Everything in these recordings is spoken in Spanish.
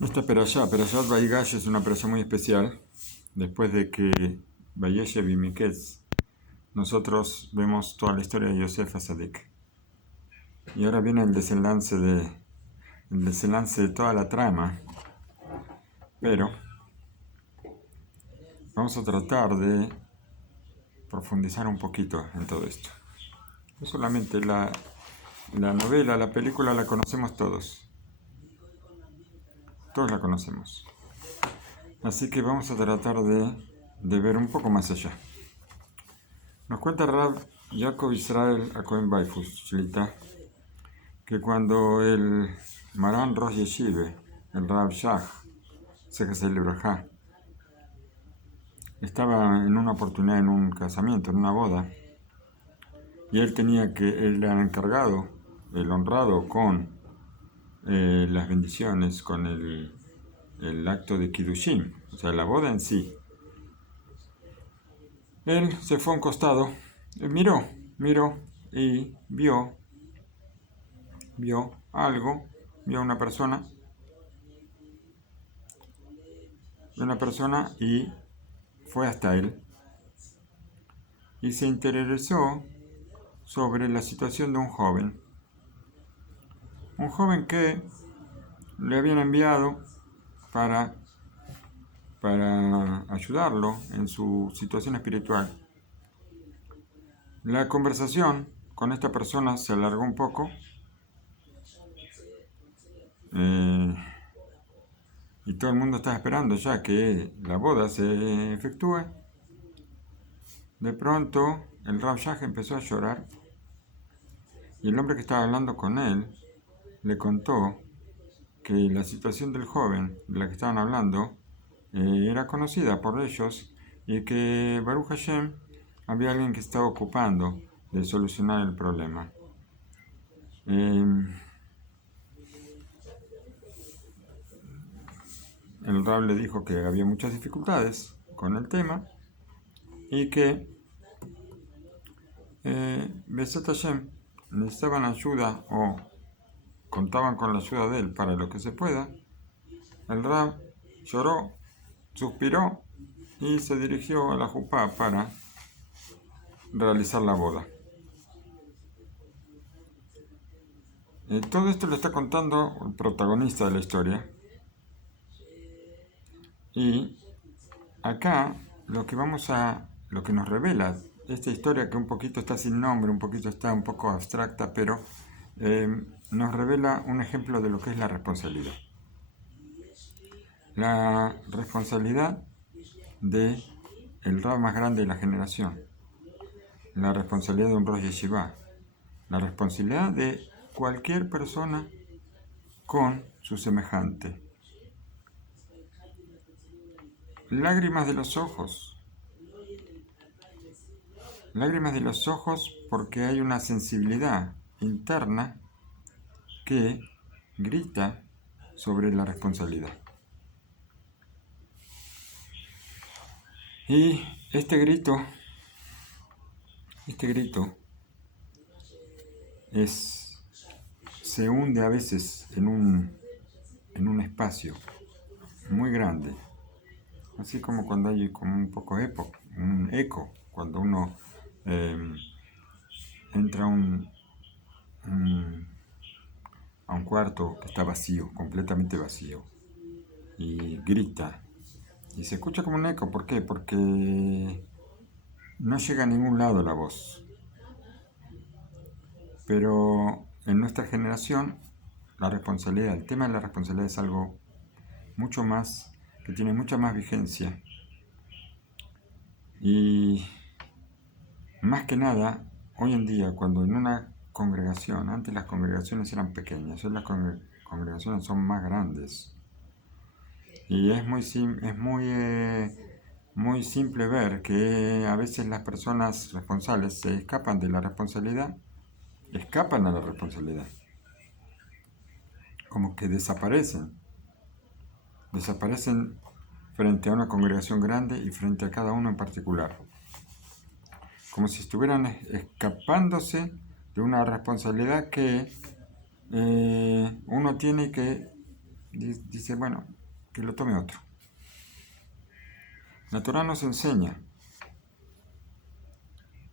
Esta Perashat Vaigash, es una perashá muy especial. Después de que Vayeshev y Miketz, nosotros vemos toda la historia de Yosef Atzadik. Y ahora viene el desenlace de toda la trama. Pero vamos a tratar de profundizar un poquito en todo esto. No solamente la novela, la película la conocemos todos. Todos la conocemos. Así que vamos a tratar de ver un poco más allá. Nos cuenta Rav Yaakov Israel Acohen Baifus Shlita que cuando el Maran Rosh Yeshive, el Rav Shach Zechasel Libraja, estaba en una oportunidad, en un casamiento, en una boda, y él era encargado, el honrado con las bendiciones, con el acto de Kiddushin, o sea, la boda en sí. Él se fue a un costado, miró y vio algo, vio una persona y fue hasta él y se interesó sobre la situación de un joven que le habían enviado para ayudarlo en su situación espiritual. La conversación con esta persona se alargó un poco y todo el mundo estaba esperando ya que la boda se efectúe. De pronto el Rav Shach empezó a llorar y el hombre que estaba hablando con él le contó que la situación del joven de la que estaban hablando era conocida por ellos y que Baruch Hashem había alguien que estaba ocupando de solucionar el problema. El Rab le dijo que había muchas dificultades con el tema y que Besat Hashem necesitaban ayuda o contaban con la ayuda de él para lo que se pueda. El Rab lloró, suspiró y se dirigió a la jupá para realizar la boda. Todo esto lo está contando el protagonista de la historia. Y acá lo que nos revela esta historia, que un poquito está sin nombre, está un poco abstracta, pero nos revela un ejemplo de lo que es la responsabilidad. La responsabilidad de el Rab más grande de la generación, la responsabilidad de un Rosh Yeshiva, la responsabilidad de cualquier persona con su semejante. Lágrimas de los ojos porque hay una sensibilidad interna que grita sobre la responsabilidad. Y este grito se hunde a veces en un espacio muy grande, así como cuando hay como un poco un eco, cuando uno entra a un cuarto que está vacío, completamente vacío, y grita, y se escucha como un eco. ¿Por qué? Porque no llega a ningún lado la voz. Pero en nuestra generación, el tema de la responsabilidad es algo mucho más, que tiene mucha más vigencia. Y más que nada, hoy en día, cuando en una congregación, antes las congregaciones eran pequeñas, hoy las congregaciones son más grandes. Y es muy simple ver que a veces las personas responsables se escapan a la responsabilidad, como que desaparecen frente a una congregación grande y frente a cada uno en particular, como si estuvieran escapándose de una responsabilidad que uno tiene que dice, bueno, que lo tome otro. La Torá nos enseña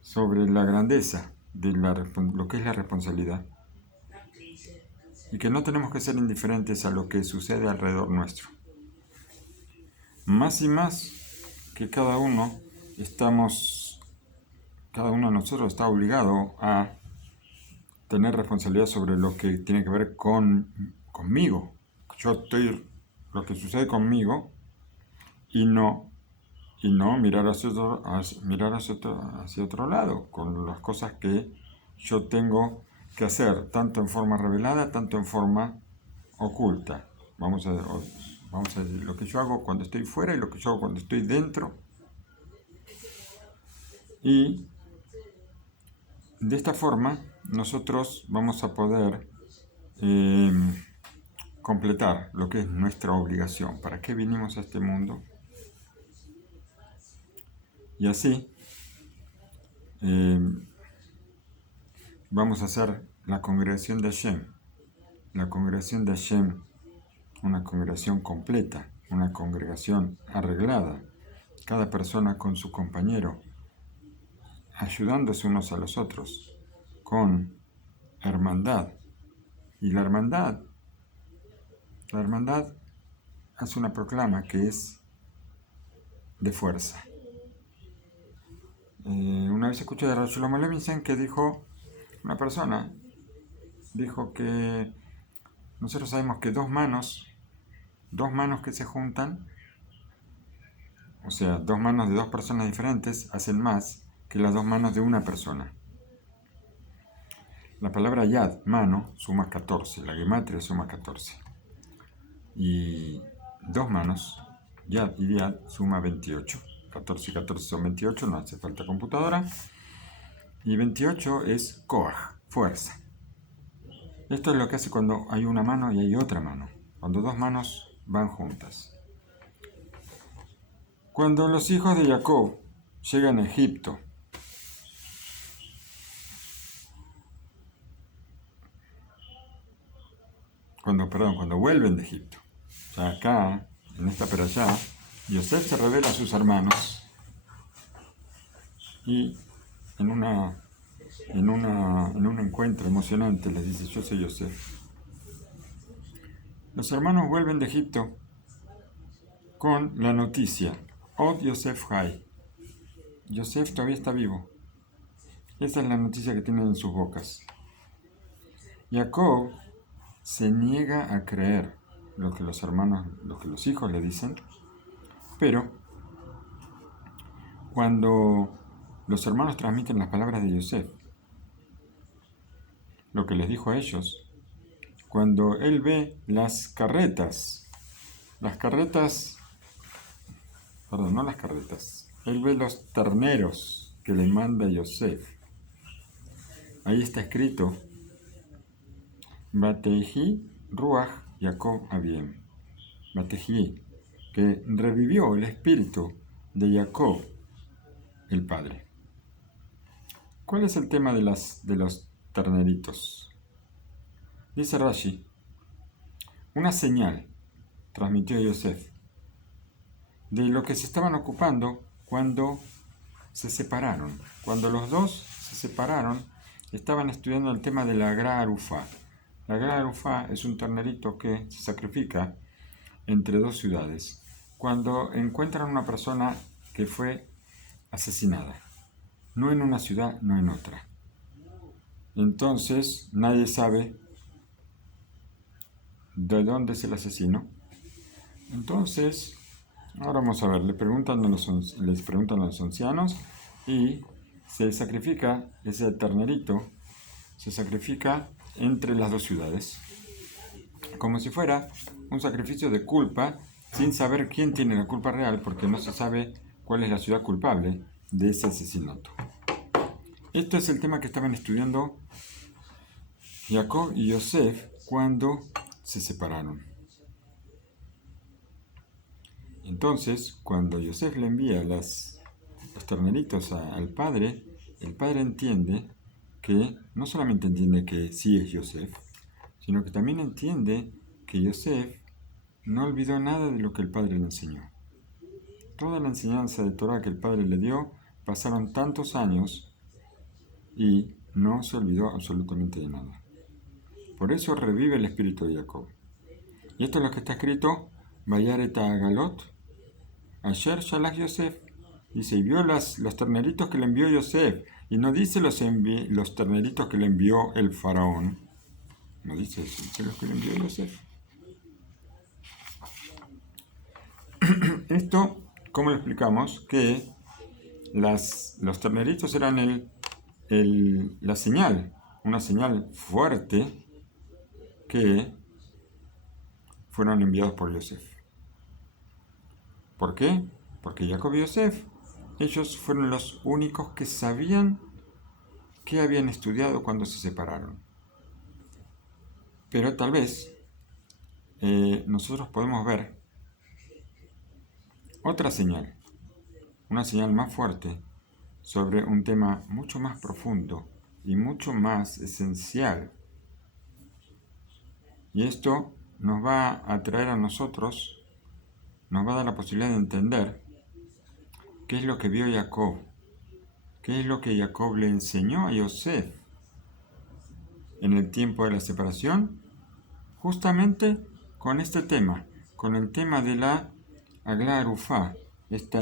sobre la grandeza de lo que es la responsabilidad y que no tenemos que ser indiferentes a lo que sucede alrededor nuestro. Más y más que cada uno de nosotros está obligado a tener responsabilidad sobre lo que tiene que ver conmigo. Lo que sucede conmigo y no mirar hacia otro lado, con las cosas que yo tengo que hacer, tanto en forma revelada, tanto en forma oculta. Vamos a decir lo que yo hago cuando estoy fuera y lo que yo hago cuando estoy dentro. Y de esta forma nosotros vamos a poder completar lo que es nuestra obligación. ¿Para qué vinimos a este mundo? Y así vamos a hacer la congregación de Hashem. La congregación de Hashem, una congregación completa, una congregación arreglada, cada persona con su compañero, ayudándose unos a los otros, con hermandad. Y la hermandad hace una proclama que es de fuerza. Una vez escuché de Rav Shlomo Levinson que una persona dijo que nosotros sabemos que dos manos que se juntan, o sea, dos manos de dos personas diferentes, hacen más que las dos manos de una persona. La palabra yad, mano, suma 14, la gematria suma 14. Y dos manos, yad y yad, suma 28. 14 y 14 son 28, no hace falta computadora. Y 28 es koach, fuerza. Esto es lo que hace cuando hay una mano y hay otra mano, cuando dos manos van juntas. Cuando los hijos de Jacob llegan a Egipto, cuando vuelven de Egipto, o sea, acá, en esta perashá, Yosef se revela a sus hermanos y en un encuentro emocionante les dice: yo soy Yosef. Los hermanos vuelven de Egipto con la noticia: Od Yosef Hay, Yosef todavía está vivo. Esa es la noticia que tienen en sus bocas. Jacob se niega a creer lo que los hijos le dicen, pero cuando los hermanos transmiten las palabras de Yosef, lo que les dijo a ellos, cuando él ve él ve los terneros que le manda Yosef. Ahí está escrito: Bateji Ruach Jacob Abiem. Bateji, que revivió el espíritu de Jacob, el padre. ¿Cuál es el tema de los terneritos? Dice Rashi: una señal transmitió a Yosef de lo que se estaban ocupando cuando se separaron. Cuando los dos se separaron, estaban estudiando el tema de la Gra Arufá. La Gra Arufá es un ternerito que se sacrifica entre dos ciudades cuando encuentran una persona que fue asesinada, no en una ciudad, no en otra. Entonces nadie sabe de dónde es el asesino. Entonces, ahora vamos a ver, les preguntan a los ancianos y se sacrifica ese ternerito, se sacrifica entre las dos ciudades, como si fuera un sacrificio de culpa, sin saber quién tiene la culpa real, porque no se sabe cuál es la ciudad culpable de ese asesinato. Esto es el tema que estaban estudiando Jacob y Yosef cuando se separaron. Entonces, cuando Yosef le envía los terneritos al padre, el padre entiende que, no solamente entiende que sí es Yosef, sino que también entiende que Yosef no olvidó nada de lo que el padre le enseñó. Toda la enseñanza de Torah que el padre le dio, pasaron tantos años y no se olvidó absolutamente de nada. Por eso revive el espíritu de Jacob. Y esto es lo que está escrito, Vayaret Agalot, Asher Shalach Yosef. Dice, y vio los terneritos que le envió Yosef. Y no dice los terneritos que le envió el faraón. No dice eso, dice los que le envió Yosef. Esto, ¿cómo lo explicamos? Que los terneritos eran la señal, una señal fuerte que fueron enviados por Yosef. ¿Por qué? Porque Jacob y Yosef, ellos fueron los únicos que sabían qué habían estudiado cuando se separaron. Pero tal vez nosotros podemos ver otra señal, una señal más fuerte sobre un tema mucho más profundo y mucho más esencial. Y esto nos va a traer a nosotros, nos va a dar la posibilidad de entender qué es lo que vio Jacob, qué es lo que Jacob le enseñó a Yosef en el tiempo de la separación, justamente con este tema, con el tema de la Agla Arufá, este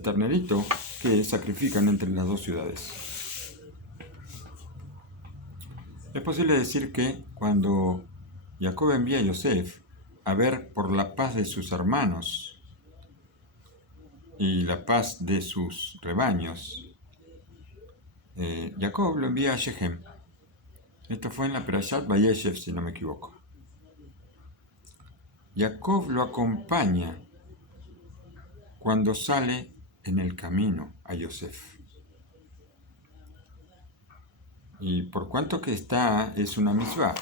ternerito que sacrifican entre las dos ciudades. Es posible decir que cuando Jacob envía a Yosef a ver por la paz de sus hermanos y la paz de sus rebaños, Jacob lo envía a Shechem. Esto fue en la Perashat Vayeshev, si no me equivoco. Jacob lo acompaña cuando sale en el camino a Yosef. Y por cuanto que es una mitzvah,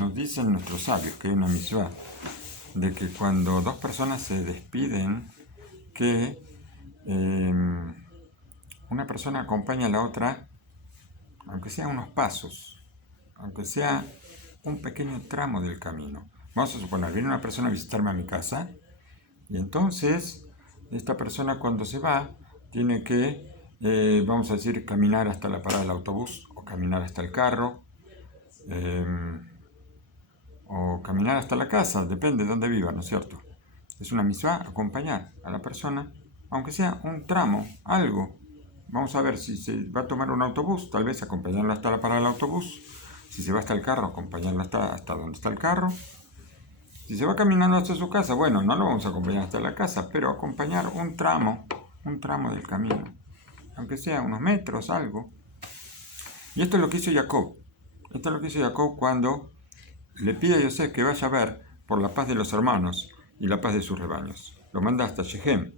nos dicen nuestros sabios que hay una mitzvah, de que cuando dos personas se despiden, que una persona acompaña a la otra, aunque sea unos pasos, aunque sea un pequeño tramo del camino. Vamos a suponer, viene una persona a visitarme a mi casa, y entonces esta persona cuando se va tiene que, vamos a decir, caminar hasta la parada del autobús, o caminar hasta el carro, o caminar hasta la casa, depende de dónde viva, ¿no es cierto? Es una mitzvah acompañar a la persona, aunque sea un tramo, algo. Vamos a ver, si se va a tomar un autobús, tal vez acompañarlo hasta la parada del autobús. Si se va hasta el carro, acompañarlo hasta donde está el carro. Si se va caminando hasta su casa, bueno, no lo vamos a acompañar hasta la casa, pero acompañar un tramo del camino, aunque sea unos metros, algo. Y esto es lo que hizo Jacob. Esto es lo que hizo Jacob cuando le pide a Yosef que vaya a ver por la paz de los hermanos y la paz de sus rebaños. Lo manda hasta Shechem,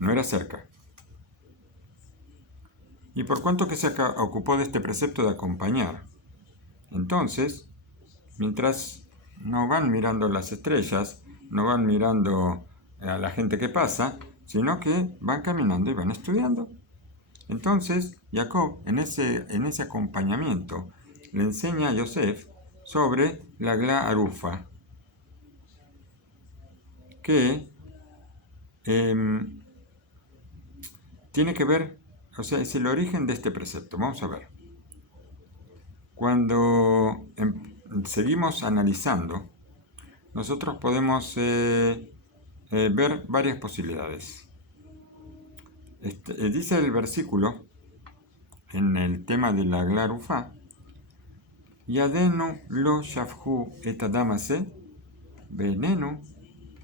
no era cerca. Y por cuanto que se ocupó de este precepto de acompañar, entonces, mientras no van mirando las estrellas, no van mirando a la gente que pasa, sino que van caminando y van estudiando. Entonces, Jacob, en ese acompañamiento, le enseña a Yosef sobre la Agla Arufa, que tiene que ver, o sea, es el origen de este precepto. Vamos a ver. Cuando seguimos analizando, nosotros podemos ver varias posibilidades. Dice el versículo, en el tema de la Agla Arufa, Yadenu lo shafhu et adamase, venenu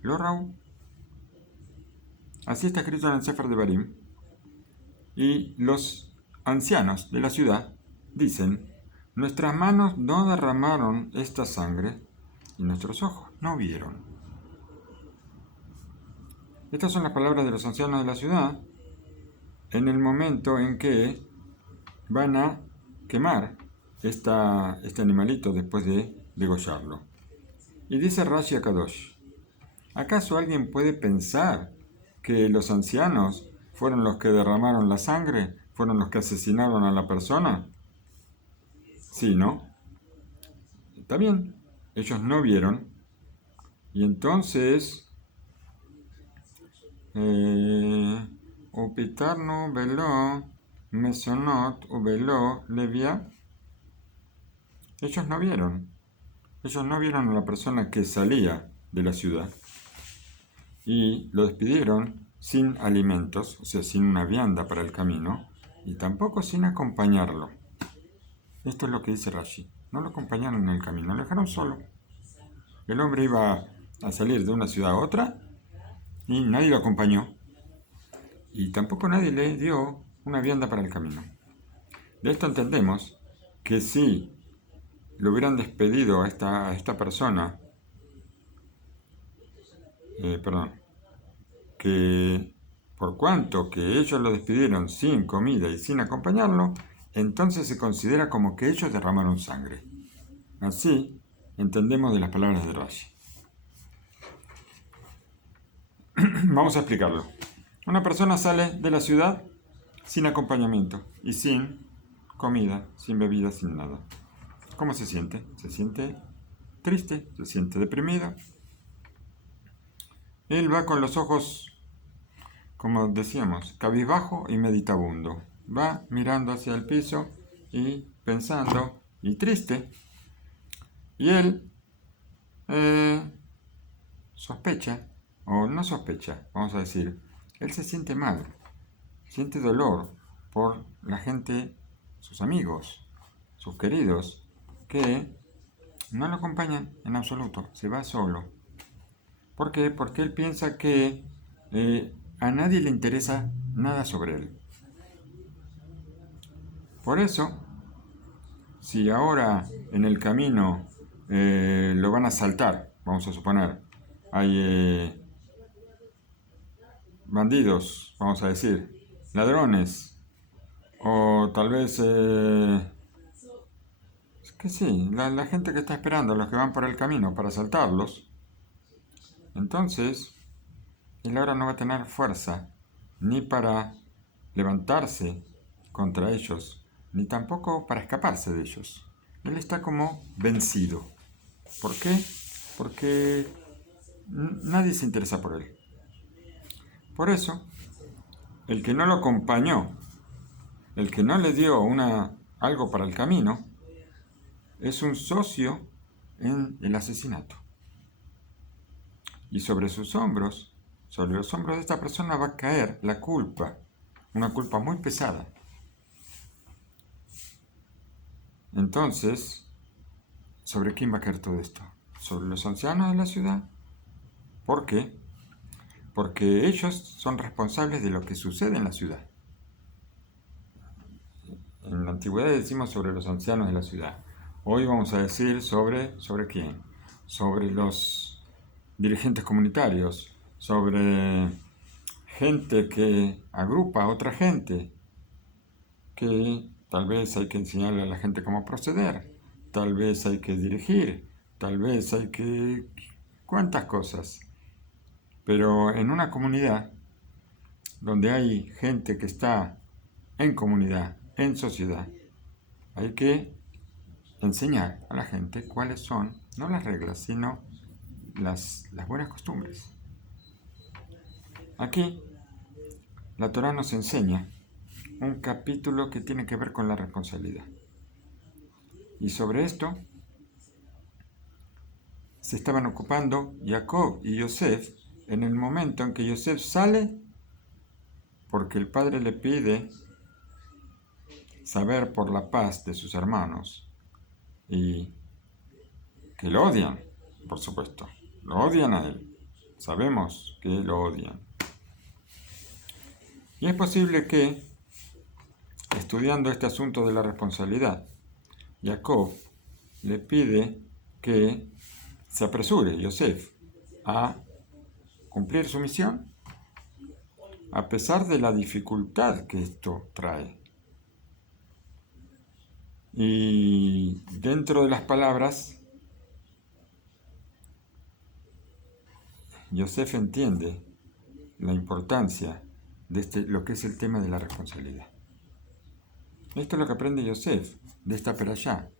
lo rau. Así está escrito en el Sefer de Barim. Y los ancianos de la ciudad dicen, nuestras manos no derramaron esta sangre y nuestros ojos no vieron. Estas son las palabras de los ancianos de la ciudad en el momento en que van a quemar este animalito después de degollarlo. Y dice Rashi Akadosh, ¿acaso alguien puede pensar que los ancianos fueron los que derramaron la sangre? ¿Fueron los que asesinaron a la persona? Sí, ¿no? Está bien, ellos no vieron, Y entonces, Upitarnu veló, Mesonot, Ubeló, Levia, ellos no vieron. Ellos no vieron a la persona que salía de la ciudad y lo despidieron sin alimentos, o sea, sin una vianda para el camino, y tampoco sin acompañarlo. Esto es lo que dice Rashi. No lo acompañaron en el camino, lo dejaron solo. El hombre iba a salir de una ciudad a otra y nadie lo acompañó. Y tampoco nadie le dio una vianda para el camino. De esto entendemos que si lo hubieran despedido a esta persona, que por cuanto que ellos lo despidieron sin comida y sin acompañarlo, entonces se considera como que ellos derramaron sangre. Así entendemos de las palabras de Rashi. Vamos a explicarlo. Una persona sale de la ciudad sin acompañamiento y sin comida, sin bebida, sin nada. ¿Cómo se siente? Se siente triste, se siente deprimido. Él va con los ojos, como decíamos, cabizbajo y meditabundo. Va mirando hacia el piso y pensando y triste. Y él sospecha, o no sospecha, vamos a decir, él se siente mal, siente dolor por la gente, sus amigos, sus queridos, que no lo acompañan en absoluto, se va solo. ¿Por qué? Porque él piensa que a nadie le interesa nada sobre él. Por eso, si ahora en el camino lo van a asaltar, vamos a suponer, hay bandidos, vamos a decir, ladrones, o tal vez, que sí, la gente que está esperando, los que van por el camino para asaltarlos, entonces él ahora no va a tener fuerza ni para levantarse contra ellos, ni tampoco para escaparse de ellos. Él está como vencido. ¿Por qué? Porque nadie se interesa por él. Por eso, el que no lo acompañó, el que no le dio algo para el camino, es un socio en el asesinato. Y sobre los hombros de esta persona va a caer la culpa, una culpa muy pesada. Entonces, ¿sobre quién va a caer todo esto? Sobre los ancianos de la ciudad. ¿Por qué? Porque ellos son responsables de lo que sucede en la ciudad. En la antigüedad decimos sobre los ancianos de la ciudad. Hoy vamos a decir ¿sobre quién? Sobre los dirigentes comunitarios, sobre gente que agrupa a otra gente, que tal vez hay que enseñarle a la gente cómo proceder, tal vez hay que dirigir, tal vez hay que... cuántas cosas. Pero en una comunidad donde hay gente que está en comunidad, en sociedad, hay que enseñar a la gente cuáles son, no las reglas, sino las buenas costumbres. Aquí, la Torá nos enseña un capítulo que tiene que ver con la responsabilidad. Y sobre esto se estaban ocupando Jacob y Yosef en el momento en que Yosef sale porque el padre le pide saber por la paz de sus hermanos y que lo odian, por supuesto, lo odian a él, sabemos que lo odian. Y es posible que, estudiando este asunto de la responsabilidad, Jacob le pide que se apresure, Yosef, a cumplir su misión, a pesar de la dificultad que esto trae. Y dentro de las palabras, Yosef entiende la importancia de lo que es el tema de la responsabilidad. Esto es lo que aprende Yosef de esta perashá.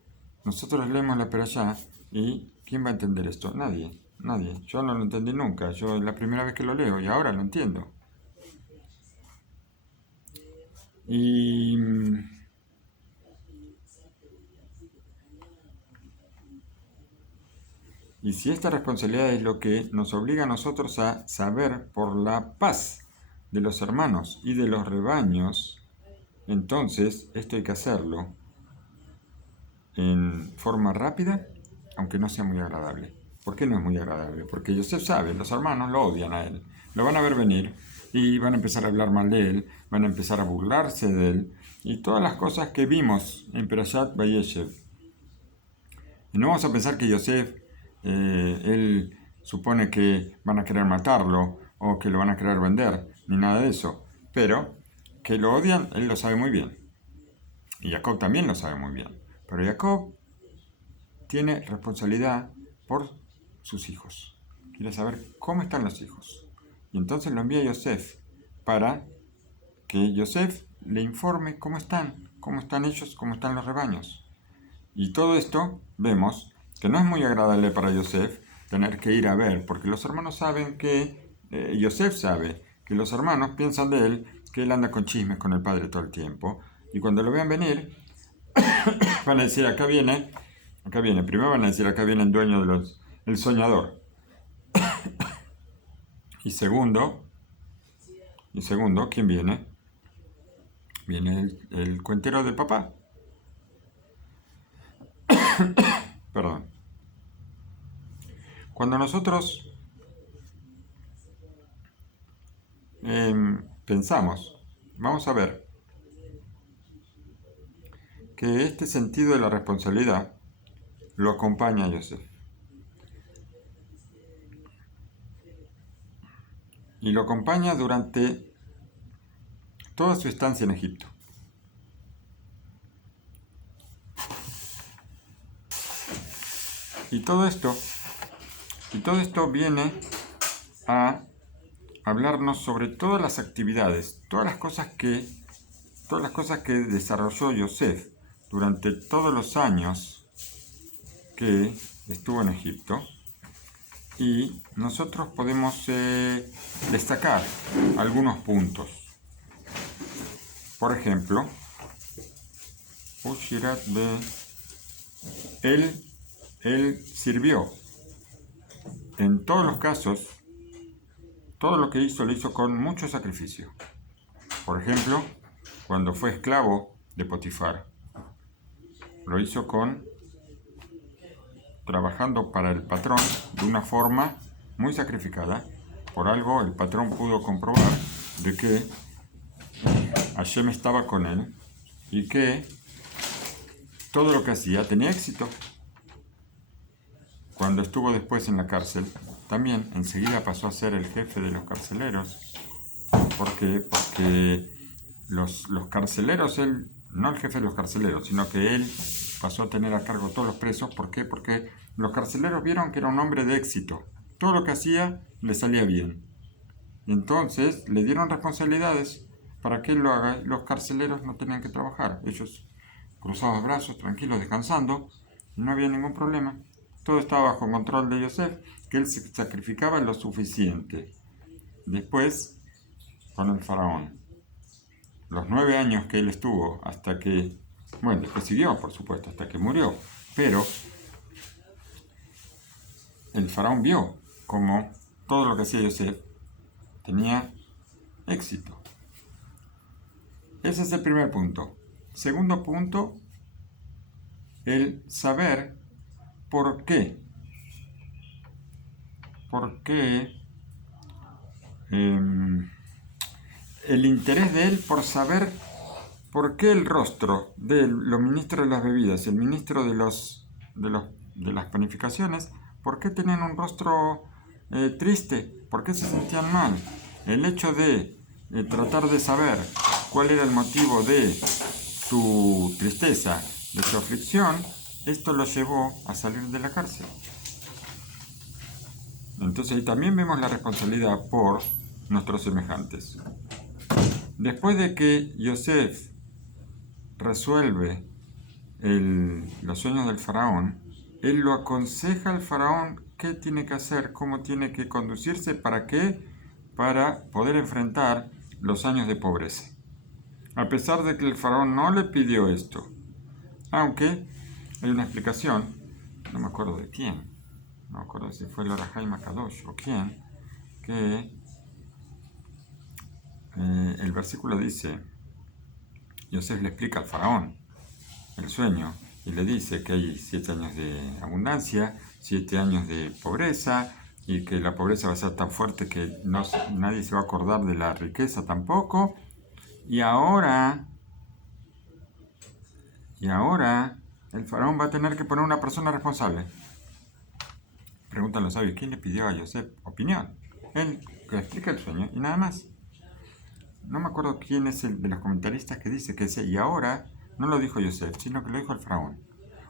Nosotros leemos la perashá y ¿quién va a entender esto? Nadie. Nadie. Yo no lo entendí nunca. Yo es la primera vez que lo leo y ahora lo entiendo. Y, y si esta responsabilidad es lo que nos obliga a nosotros a saber por la paz de los hermanos y de los rebaños, entonces esto hay que hacerlo en forma rápida, aunque no sea muy agradable. ¿Por qué no es muy agradable? Porque Yosef sabe, los hermanos lo odian a él, lo van a ver venir y van a empezar a hablar mal de él, van a empezar a burlarse de él y todas las cosas que vimos en Perashat Vayeshev. Y no vamos a pensar que Yosef, él supone que van a querer matarlo o que lo van a querer vender, ni nada de eso, pero que lo odian, él lo sabe muy bien. Y Jacob también lo sabe muy bien. Pero Jacob tiene responsabilidad por sus hijos. Quiere saber cómo están los hijos. Y entonces lo envía a Yosef para que Yosef le informe cómo están ellos, cómo están los rebaños. Y todo esto vemos que no es muy agradable para Yosef tener que ir a ver, porque los hermanos saben que, Yosef sabe que los hermanos piensan de él que él anda con chismes con el padre todo el tiempo. Y cuando lo vean venir, van a decir, acá viene, primero van a decir, acá viene el dueño el soñador. Y segundo, ¿quién viene? Viene el cuentero de papá. Perdón. Cuando nosotros pensamos, vamos a ver que este sentido de la responsabilidad lo acompaña a Yosef. Y lo acompaña durante toda su estancia en Egipto. Y todo esto viene a hablarnos sobre todas las actividades, todas las cosas que desarrolló Yosef durante todos los años que estuvo en Egipto. Y nosotros podemos destacar algunos puntos. Por ejemplo, él sirvió. En todos los casos, todo lo que hizo lo hizo con mucho sacrificio. Por ejemplo, cuando fue esclavo de Potifar, lo hizo trabajando para el patrón de una forma muy sacrificada. Por algo el patrón pudo comprobar de que Hashem estaba con él y que todo lo que hacía tenía éxito. Cuando estuvo después en la cárcel, también enseguida pasó a ser el jefe de los carceleros. ¿Por qué? Porque los carceleros, él, no el jefe de los carceleros, sino que él pasó a tener a cargo todos los presos. ¿Por qué? Porque los carceleros vieron que era un hombre de éxito. Todo lo que hacía le salía bien. Y entonces le dieron responsabilidades para que él lo haga. Los carceleros no tenían que trabajar. Ellos cruzaban los brazos, tranquilos, descansando, y no había ningún problema. Todo estaba bajo control de Yosef, que él se sacrificaba lo suficiente. Después, con el faraón, los 9 años que él estuvo, hasta que, bueno, después siguió, por supuesto, hasta que murió, pero el faraón vio como todo lo que hacía Yosef tenía éxito. Ese es el primer punto. Segundo punto, el saber por qué. ¿Por qué? El interés de él por saber por qué el rostro de los ministros de las bebidas y el ministro de las panificaciones, por qué tenían un rostro triste, por qué se sentían mal. El hecho de tratar de saber cuál era el motivo de su tristeza, de su aflicción, esto lo llevó a salir de la cárcel. Entonces ahí también vemos la responsabilidad por nuestros semejantes. Después de que Yosef resuelve los sueños del faraón, él lo aconseja al faraón qué tiene que hacer, cómo tiene que conducirse, ¿para qué? Para poder enfrentar los años de pobreza. A pesar de que el faraón no le pidió esto, aunque hay una explicación, no me acuerdo de quién, no me acuerdo si fue el Orahai Makadosh o quién, que el versículo dice, Yosef le explica al faraón el sueño y le dice que hay 7 años de abundancia, 7 años de pobreza, y que la pobreza va a ser tan fuerte que nadie se va a acordar de la riqueza tampoco. Y ahora el faraón va a tener que poner una persona responsable. Preguntan los sabios, ¿quién le pidió a Yosef opinión? Él que explica el sueño y nada más. No me acuerdo quién es el de los comentaristas que dice que ese y ahora no lo dijo Yosef, sino que lo dijo el faraón.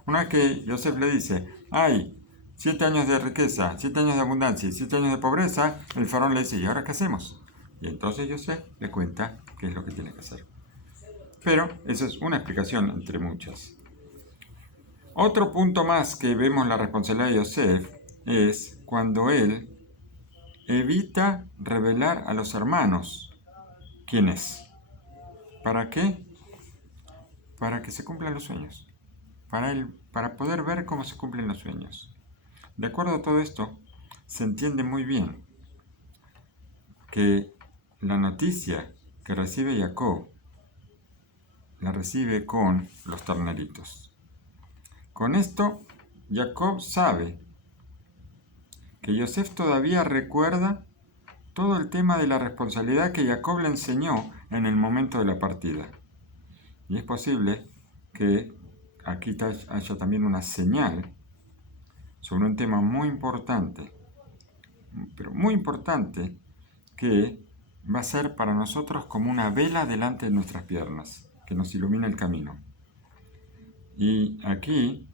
Una vez que Yosef le dice, hay 7 años de riqueza, 7 años de abundancia y 7 años de pobreza, el faraón le dice, ¿y ahora qué hacemos? Y entonces Yosef le cuenta qué es lo que tiene que hacer. Pero esa es una explicación entre muchas. Otro punto más que vemos la responsabilidad de Yosef es cuando él evita revelar a los hermanos quién es. ¿Para qué? Para que se cumplan los sueños. Para poder ver cómo se cumplen los sueños. De acuerdo a todo esto, se entiende muy bien que la noticia que recibe Jacob la recibe con los terneritos. Con esto, Jacob sabe que Yosef todavía recuerda todo el tema de la responsabilidad que Jacob le enseñó en el momento de la partida. Y es posible que aquí haya también una señal sobre un tema muy importante, pero muy importante, que va a ser para nosotros como una vela delante de nuestras piernas, que nos ilumina el camino. Y aquí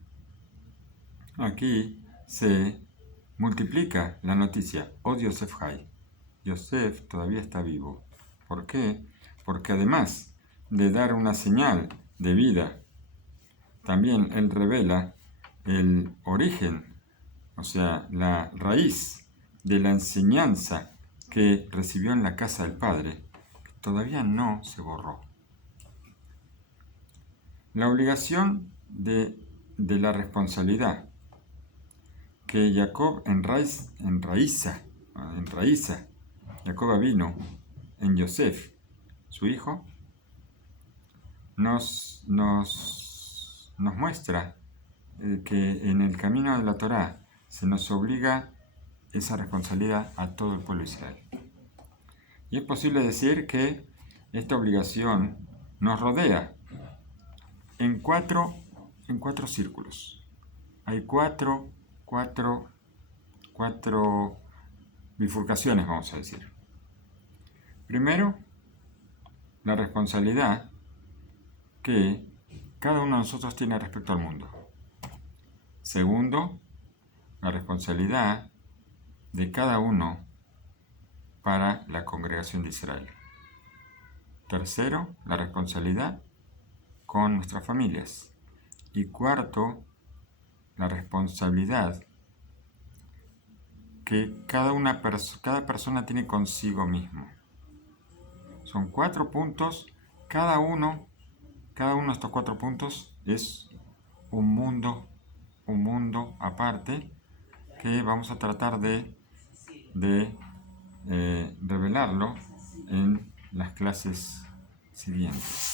se multiplica la noticia, oh Yosef Hay, Yosef todavía está vivo. ¿Por qué? Porque además de dar una señal de vida, también él revela el origen, o sea, la raíz de la enseñanza que recibió en la casa del Padre, que todavía no se borró. La obligación de la responsabilidad que Jacob enraiza, Jacob vino en Yosef, su hijo, nos muestra que en el camino de la Torá se nos obliga esa responsabilidad a todo el pueblo de Israel. Y es posible decir que esta obligación nos rodea en cuatro círculos. Hay cuatro bifurcaciones, vamos a decir. Primero, la responsabilidad que cada uno de nosotros tiene respecto al mundo. Segundo, la responsabilidad de cada uno para la congregación de Israel. Tercero, la responsabilidad con nuestras familias. Y cuarto, la responsabilidad que cada persona tiene consigo mismo. Son 4 puntos, cada uno de estos 4 puntos es un mundo aparte que vamos a tratar de revelarlo en las clases siguientes.